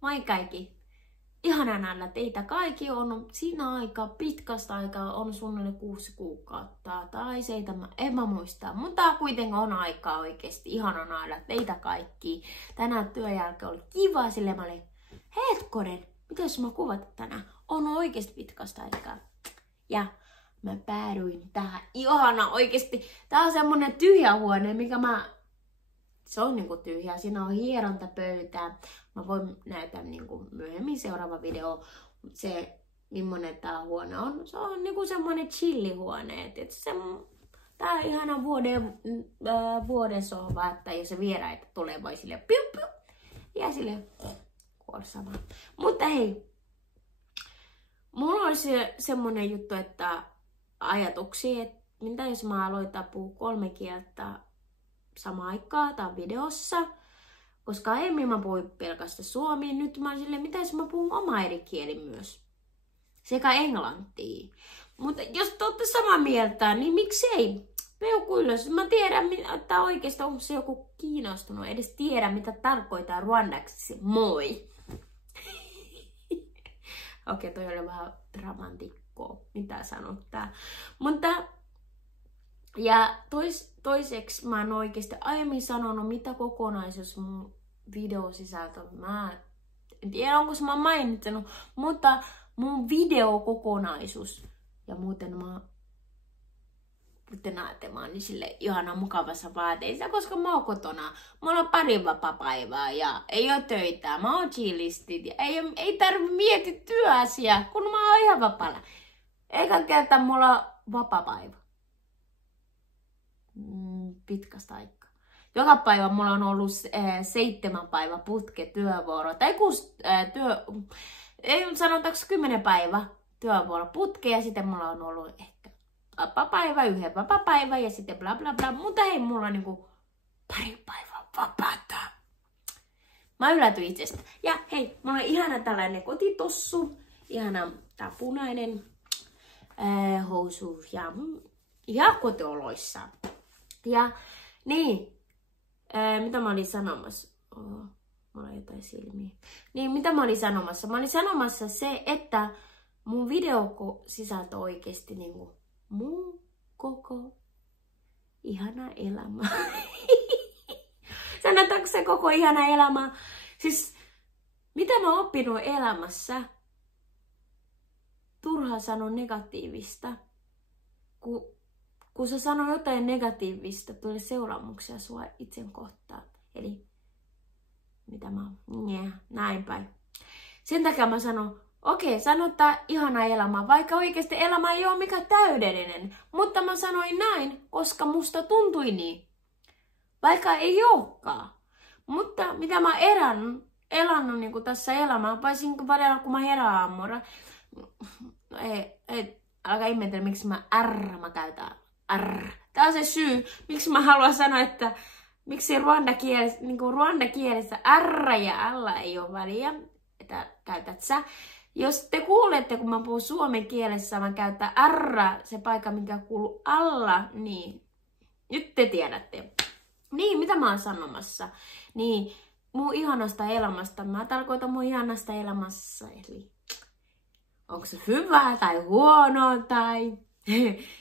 Moi kaikki! Ihana nähdä teitä kaikki. On siinä aika pitkästä aikaa, on suunnilleen 6 kuukautta tai 7, en mä muista. Mutta kuitenkin on aikaa oikeesti. Ihana nähdä teitä kaikki. Tänään työn jälkeen oli kiva, sille mä olin, hetkonen, mitäs mä kuvat tänään? On oikeesti pitkästä aikaa. Ja mä päädyin tähän. Ihana oikeesti. Tää on semmonen tyhjä huone, mikä se on niinku tyhjä, siinä on hierontapöytää. Mä voin näyttää niinku myöhemmin seuraava video, se millainen tää huone on. Se on niinku semmonen chillihuone. Tää on ihana vuoden sohva, että jos se vieraita tulee voi silleen piu piu. Ja silleen kuorsamaan. Mutta hei, mulla olisi semmonen juttu, että ajatuksia, että mitä jos mä aloitan puhua 3 kieltä samaan aikaan tai videossa, koska aiemmin mä puhuin pelkästään suomea, nyt mä olin silleen, mitä jos mä puhun oma äidinkieli myös, sekä englantia. Mutta jos te olette samaa mieltä, niin miksei? Peukku ylös. Mä tiedän, että oikeastaan onko se joku kiinnostunut, edes tiedä, mitä tarkoittaa ruandaksi moi. Okei, toi oli vähän dramantikkoa, mitä sanottaa. Mutta ja toiseksi mä oon oikeesti aiemmin sanonut, mitä kokonaisuus mun videosisältö. Mä en tiedä, onko se mä mainittanut, mutta mun videokokonaisuus. Ja muuten kuten näette, mä oon niin silleen ihana mukavassa vaateissa, koska mä oon kotona. Mulla on pari vapaa-päivää ja ei oo töitä. Mä oon chillisti ja ei tarvi miettiä työasiaa, kun mä oon ihan vapaalla. Eikä kertaa mulla on vapaa-päivä. Pitkästä aikaa. Joka päivä mulla on ollut 7 päivää putke työvuoro. Tai 6 ei sanotaanko 10 päivää työvuoro putke ja sitten mulla on ollut ehkä vapaa-päivä, 1 vapaa-päivä ja sitten bla bla bla. Mutta hei, mulla on niinku pari päivää vapaata. Mä yllätyin itsestä. Ja hei, mulla on ihana tällainen kotitossu. Ihana tää punainen housu ja kotioloissa. Ja niin, mitä mä olin sanomassa? Mulla on jotain silmiä. Niin, mitä mä olin sanomassa? Mä olin sanomassa se, että mun videosisältö oikeesti niinku mun koko ihana elämä. Sanotaanko se koko ihana elämä? Siis, mitä mä oon oppinut elämässä? Turha sanoa negatiivista. Kun sä sanoo jotain negatiivista, tulee seuraamuksia sua itsen kohtaan. Eli, mitä mä oon? Näin päin. Sen takia mä sanon, okei, sanottaa ihana elämä, vaikka oikeasti elämä ei ole mikään täydellinen. Mutta mä sanoin näin, koska musta tuntui niin. Vaikka ei olekaan. Mutta mitä mä elänyt niin tässä elämää, varsinkin välillä kun mä herään aamulla. Älkää ihmetellä, miksi mä käytän. Tämä on se syy, miksi mä haluan sanoa, että miksi ruanda kielessä R ja L ei ole väliä, että käytät sä. Jos te kuulette, kun mä puhun suomen kielessä, mä käytän R, se paikka, mikä kuuluu alla, niin nyt te tiedätte. Niin, mitä mä oon sanomassa? Niin, mun ihanasta elämästä, mä tarkoitan mun ihanasta elämässä, eli onko se hyvä tai huono tai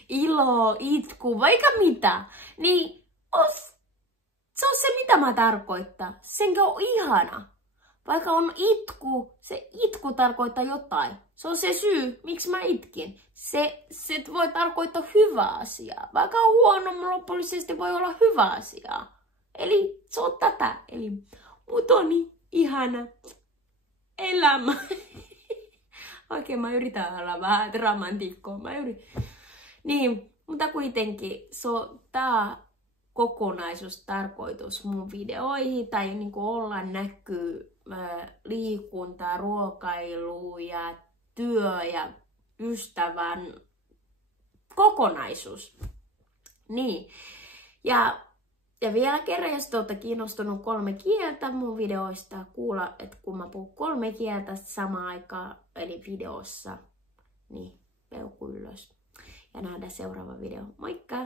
ilo, itku, vaikka mitä, niin se on se, mitä mä tarkoittaa. Senkä on ihana. Vaikka on itku, se itku tarkoittaa jotain. Se on se syy, miksi mä itkin. Se voi tarkoittaa hyvää asiaa. Vaikka on huono, lopullisesti voi olla hyvä asiaa. Eli se on tätä. Eli mut on niin ihana elämä. Oikein mä yritän olla vähän dramantikkoa. Niin, mutta kuitenkin tää kokonaisuus tarkoitus mun videoihin tai niinku olla näkyy liikunta, ruokailu ja työ ja ystävän kokonaisuus. Niin. Ja vielä kerran, jos te olette kiinnostunut 3 kieltä mun videoista, kuulla, että kun mä puhun 3 kieltä samaan aikaan, eli videossa, niin peukku ylös. Ja nähdään seuraava video. Moikka!